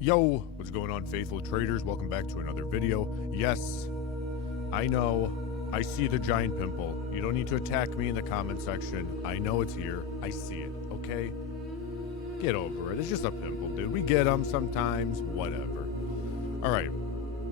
Yo, what's going on, faithful traders? Welcome back to another video. Yes, I know, I see the giant pimple. You don't need to attack me in the comment section. I know it's here. I see it, okay? Get over it. It's just a pimple, dude. We get them sometimes, whatever. All right,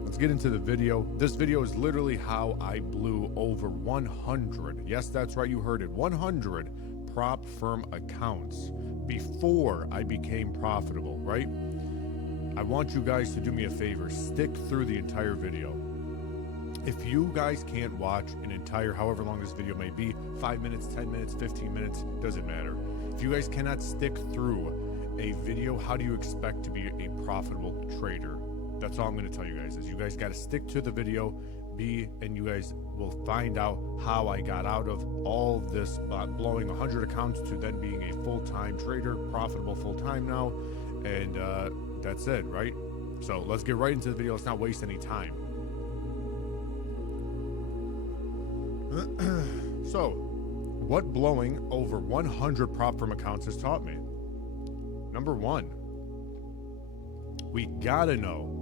let's get into the video. This video is literally how I blew over 100. Yes, that's right, you heard it. 100 prop firm accounts before I became profitable, right? I want you guys to do me a favor, stick through the entire video. If you guys can't watch an entire, however long this video may be, 5 minutes, 10 minutes, 15 minutes, doesn't matter. If you guys cannot stick through a video, how do you expect to be a profitable trader? That's all I'm going to tell you guys, is you guys got to stick to the video, and you guys will find out how I got out of all this blowing 100 accounts to then being a full-time trader, profitable full-time now, and that's it, right? So let's get right into the video. Let's not waste any time. So, what blowing over 100 prop firm accounts has taught me? Number one, you gotta know,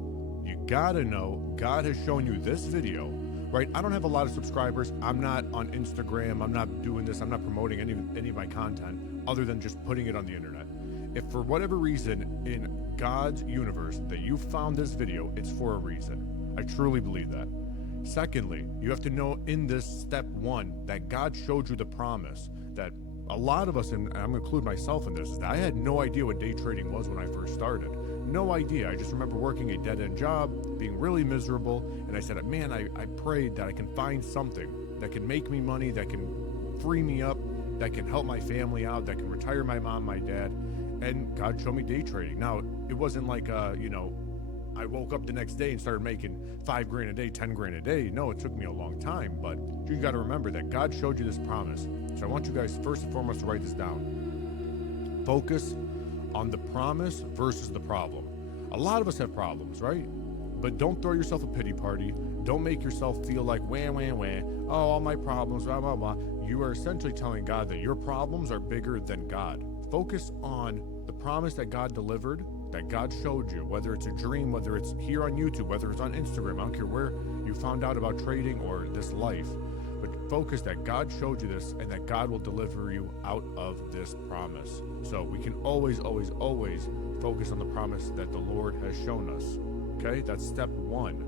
God has shown you this video, right? I don't have a lot of subscribers. I'm not on Instagram. I'm not doing this. I'm not promoting any of my content other than just putting it on the internet. If for whatever reason in God's universe that you found this video, it's for a reason. I truly believe that. Secondly, you have to know in this step one that God showed you the promise that a lot of us, and I'm going to include myself in this, is that I had no idea what day trading was when I first started. No idea. I just remember working a dead-end job, being really miserable, and I said, man, I prayed that I can find something that can make me money, that can free me up, that can help my family out, that can retire my mom, my dad. And God showed me day trading. Now, it wasn't like, I woke up the next day and started making $5 grand a day, $10 grand a day. No, it took me a long time, but you got to remember that God showed you this promise. So I want you guys first and foremost to write this down. Focus on the promise versus the problem. A lot of us have problems, right? But don't throw yourself a pity party. Don't make yourself feel like, wah, wah, wah. Oh, all my problems, blah, blah, blah. You are essentially telling God that your problems are bigger than God. Focus on the promise that God delivered, that God showed you, whether it's a dream, whether it's here on YouTube, whether it's on Instagram. I don't care where you found out about trading or this life, but focus that God showed you this and that God will deliver you out of this promise. So we can always, always, always focus on the promise that the Lord has shown us. Okay, that's step one.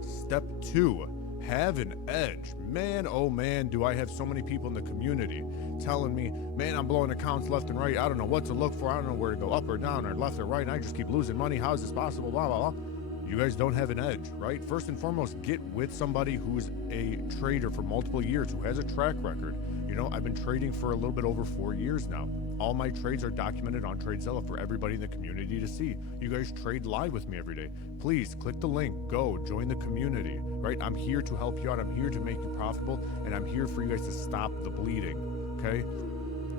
Step two, have an edge. Man, oh man, do I have so many people in the community telling me, man, I'm blowing accounts left and right. I don't know what to look for. I don't know where to go, up or down or left or right. And I just keep losing money. How is this possible? Blah, blah, blah. You guys don't have an edge, right? First and foremost, get with somebody who's a trader for multiple years, who has a track record. You know, I've been trading for a little bit over 4 years now. All my trades are documented on TradeZilla for everybody in the community to see. You guys trade live with me every day. Please click the link, go join the community, right? I'm here to help you out. I'm here to make you profitable, and I'm here for you guys to stop the bleeding, okay?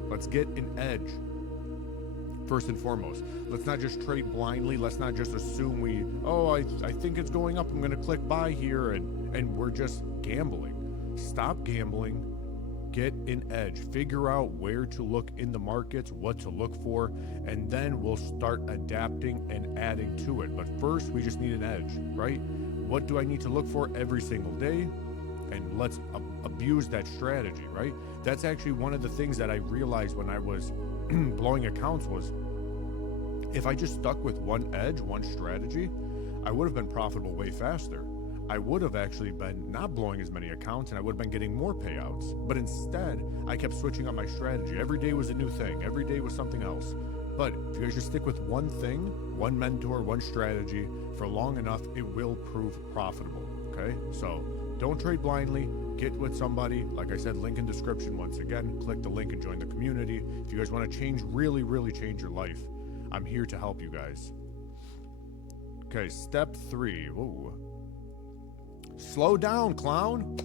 Let's get an edge. First and foremost, let's not just trade blindly. Let's not just assume I think it's going up. I'm going to click buy here, and we're just gambling. Stop gambling. Get an edge. Figure out where to look in the markets, what to look for, and then we'll start adapting and adding to it. But first, we just need an edge, right? What do I need to look for every single day? And let's abuse that strategy, right? That's actually one of the things that I realized when I was blowing accounts was, if I just stuck with one edge, one strategy, I would have been profitable way faster. I would have actually been not blowing as many accounts, and I would have been getting more payouts. But instead, I kept switching up my strategy. Every day was a new thing. Every day was something else. But if you guys just stick with one thing, one mentor, one strategy for long enough, it will prove profitable, okay? So don't trade blindly. Get with somebody. Like I said, link in description. Once again, click the link and join the community. If you guys want to change, really, really change your life, I'm here to help you guys. Okay, step three. Ooh. Slow down, clown.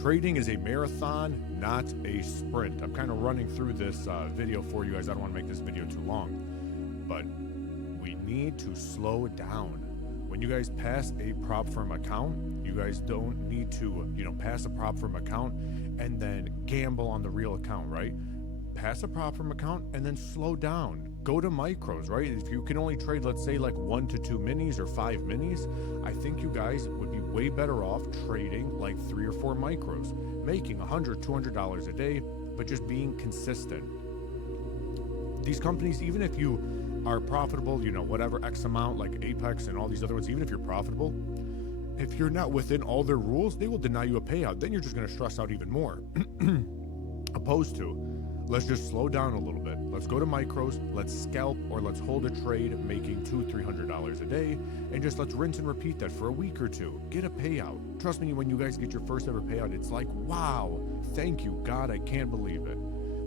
Trading is a marathon, not a sprint. I'm kind of running through this video for you guys. I don't want to make this video too long, but we need to slow down. When you guys pass a prop firm account, you guys don't need to, pass a prop firm account and then gamble on the real account, right? Pass a prop firm account and then slow down. go to micros, right? If you can only trade, let's say, like 1 to 2 minis or 5 minis, I think you guys would be way better off trading like 3 or 4 micros, making $100, $200 a day, but just being consistent. These companies, even if you are profitable, whatever X amount, like Apex and all these other ones, even if you're profitable, if you're not within all their rules, they will deny you a payout. Then you're just going to stress out even more. Opposed to, let's just slow down a little bit. Let's go to micros, let's scalp, or let's hold a trade making $200-$300 a day, and just let's rinse and repeat that for a week or two. Get a payout. Trust me, when you guys get your first ever payout, it's like, wow, thank you, God, I can't believe it.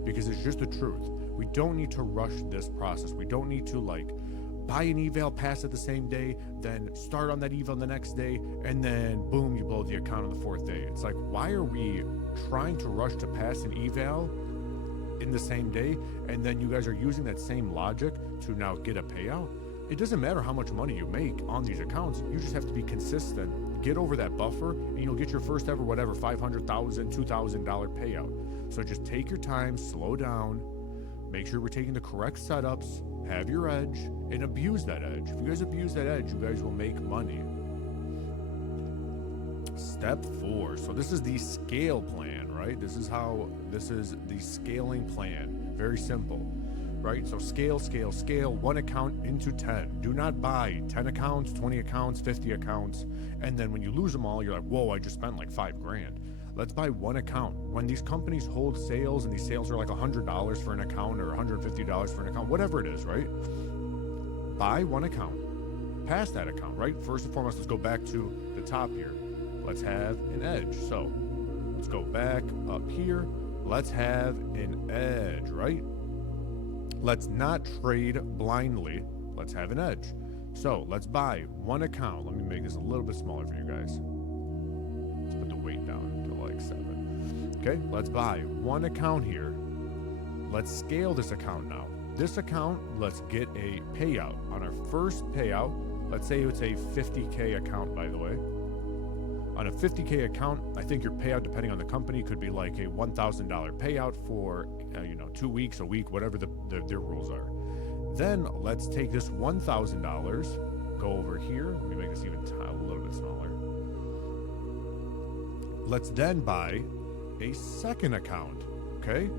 Because it's just the truth. We don't need to rush this process. We don't need to buy an eval, pass it the same day, then start on that eval the next day, and then boom, you blow the account on the 4th day. It's like, why are we trying to rush to pass an eval in the same day, and then you guys are using that same logic to now get a payout? It doesn't matter how much money you make on these accounts. You just have to be consistent, get over that buffer, and you'll get your first ever $500,000, $2,000 payout. So just take your time, slow down, make sure we're taking the correct setups, have your edge, and abuse that edge. If you guys abuse that edge, you guys will make money. Step 4. So this is the scale plan, right? This is the scaling plan. Very simple, right? So scale, 1 account into 10. Do not buy 10 accounts, 20 accounts, 50 accounts. And then when you lose them all, you're like, whoa, I just spent like $5,000. Let's buy 1 account. When these companies hold sales, and these sales are like $100 for an account or $150 for an account, whatever it is, right? Buy 1 account. Pass that account, right? First and foremost, let's go back to the top here. Let's have an edge. So let's go back up here. Let's have an edge, right? Let's not trade blindly. Let's have an edge. So let's buy 1 account. Let me make this a little bit smaller for you guys. Let's put the weight down to like 7. Okay, let's buy 1 account here. Let's scale this account now. This account, let's get a payout. On our first payout, let's say it's a 50K account, by the way. On a 50K account, I think your payout, depending on the company, could be like a $1,000 payout for 2 weeks, a week, whatever their rules are. Then let's take this $1,000, go over here. Let me make this even a little bit smaller. Let's then buy a second account, okay?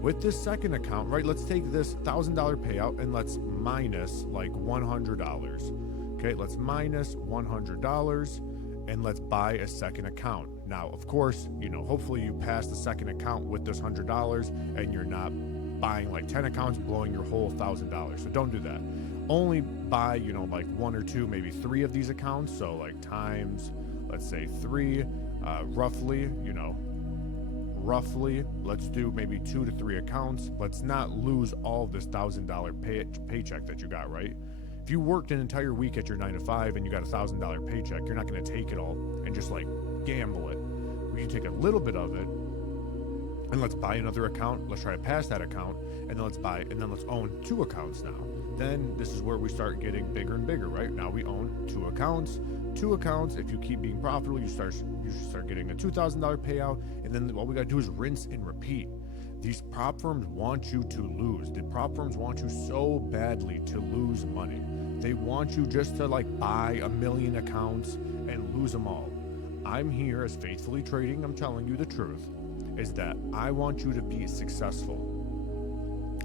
With this second account, right, let's take this $1,000 payout and let's minus like $100. Okay, let's minus $100 and let's buy a second account. Now, of course, hopefully you pass the second account with this $100 and you're not buying like 10 accounts, blowing your whole $1,000. So don't do that. Only buy, like 1 or 2, maybe 3 of these accounts. So like times, let's say 3, roughly, let's do maybe 2 to 3 accounts. Let's not lose all this $1,000 paycheck that you got, right? If you worked an entire week at your 9 to 5 and you got a $1,000 paycheck, you're not going to take it all and just like gamble it. We can take a little bit of it and let's buy another account. Let's try to pass that account, and then let's own 2 accounts now. Then this is where we start getting bigger and bigger, right? Now we own 2 accounts. 2 accounts. If you keep being profitable, you start getting a $2,000 payout, and then all we got to do is rinse and repeat. These prop firms want you to lose. The prop firms want you so badly to lose money. They want you just to buy 1 million accounts and lose them all. I'm here as Faithfully Trading. I'm telling you the truth, is that I want you to be successful.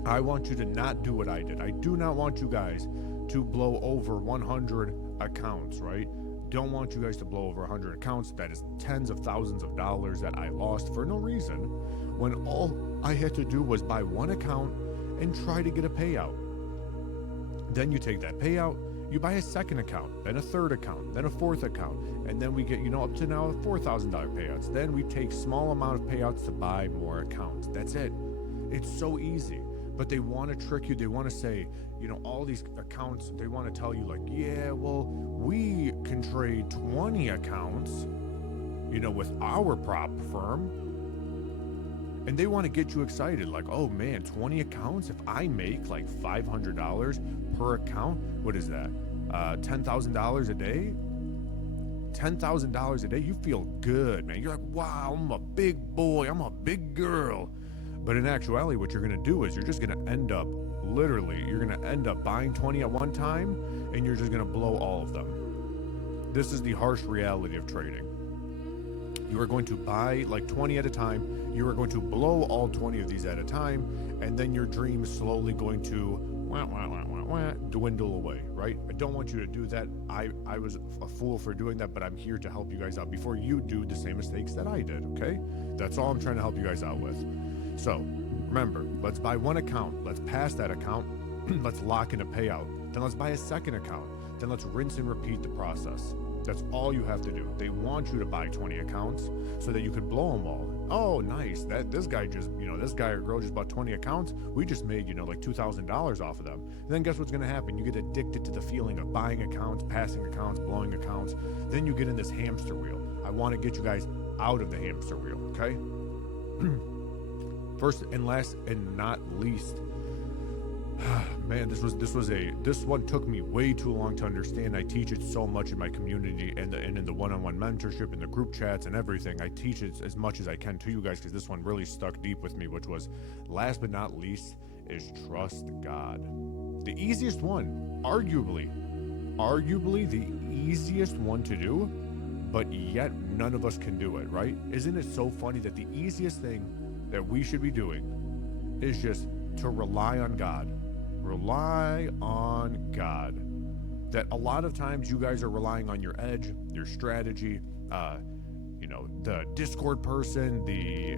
I want you to not do what I did. I do not want you guys to blow over 100 accounts, right? Don't want you guys to blow over 100 accounts. That is tens of thousands of dollars that I lost for no reason, when all I had to do was buy 1 account and try to get a payout. Then you take that payout, you buy a second account, then a third account, then a fourth account, and then we get, up to now $4,000 payouts. Then we take small amount of payouts to buy more accounts. That's it. It's so easy. But they want to trick you. They want to say, all these accounts, they want to tell you yeah, well, we can trade 20 accounts, with our prop firm. And they want to get you excited. Oh man, 20 accounts? If I make $500 per account, what is that? $10,000 a day? $10,000 a day? You feel good, man. You're like, wow, I'm a big boy. I'm a big girl. But in actuality, what you're going to do is you're just going to end up literally, you're going to end up buying 20 at one time and you're just going to blow all of them. This is the harsh reality of trading. You are going to buy like 20 at a time. You are going to blow all 20 of these at a time. And then your dream is slowly going to dwindle away, right? I don't want you to do that. I was a fool for doing that, but I'm here to help you guys out before you do the same mistakes that I did, okay? That's all I'm trying to help you guys out with. So remember, let's buy one account. Let's pass that account. Let's lock in a payout. Then let's buy a second account. Then let's rinse and repeat the process. That's all you have to do. They want you to buy 20 accounts so that you could blow them all. Oh, nice. This guy or girl just bought 20 accounts. We just made, like $2,000 off of them. And then guess what's going to happen? You get addicted to the feeling of buying accounts, passing accounts, blowing accounts. Then you get in this hamster wheel. I want to get you guys out of the hamster wheel, okay? First and last and not least, man, this one took me way too long to understand. I teach it so much in my community and in the one-on-one mentorship, in the group chats and everything. I teach it as much as I can to you guys because this one really stuck deep with me, which was last but not least is trust God. The easiest one, arguably the easiest one to do, but yet none of us can do it, right? Isn't it so funny that the easiest thing that we should be doing is just to rely on God? Rely on God. That a lot of times you guys are relying on your edge, your strategy, the Discord person, the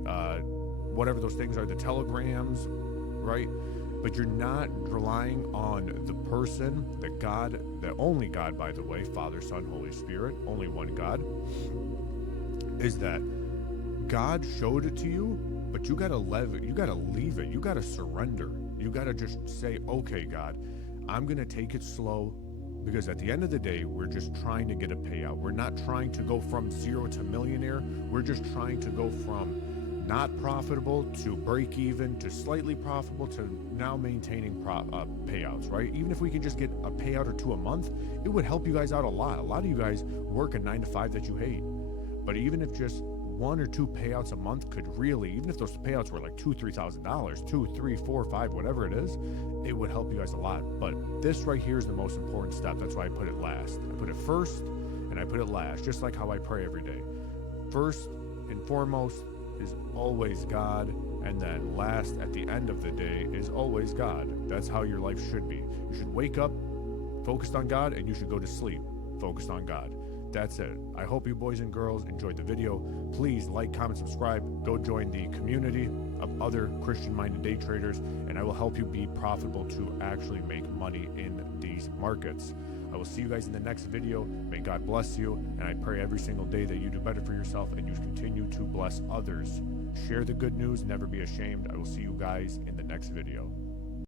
whatever those things are, the telegrams, right? But you're not relying on the person, the God, the only God, by the way, Father, Son, Holy Spirit, only one God, is that God showed it to you, but you gotta leave it, you gotta surrender. You got to just say, okay, God, I'm going to take it slow because at the end of the day, we're just trying to get a payout. We're not trying to go from zero to millionaire. We're just trying to go from not profitable to break even to slightly profitable to now maintaining payouts, right? Even if we can just get a payout or two a month, it would help you guys out a lot. A lot of you guys work a 9 to 5 that you hate. But even if just 1 or 2 payouts a month could really, even if those payouts were like $2,000, $3,000, $2, $3, $4, $5, whatever it is, it would help you guys a lot. But this right here is the most important step. That's why I put it last. I put it first and I put it last, just like how I pray every day. First and foremost is always God, and then last at the end of the day is always God. That's how your life should be. You should wake up focused on God, and you should go to sleep focused on God. That's it. I hope you boys and girls enjoyed the video. Please like, comment, subscribe. Go join the community of other Christian-minded day traders, and I will help you be profitable to actually make money in these markets. I will see you guys in the next video. May God bless you, and I pray every single day that you do better for yourself and you continue to bless others. Share the good news, never be ashamed. I will see you guys in the next video.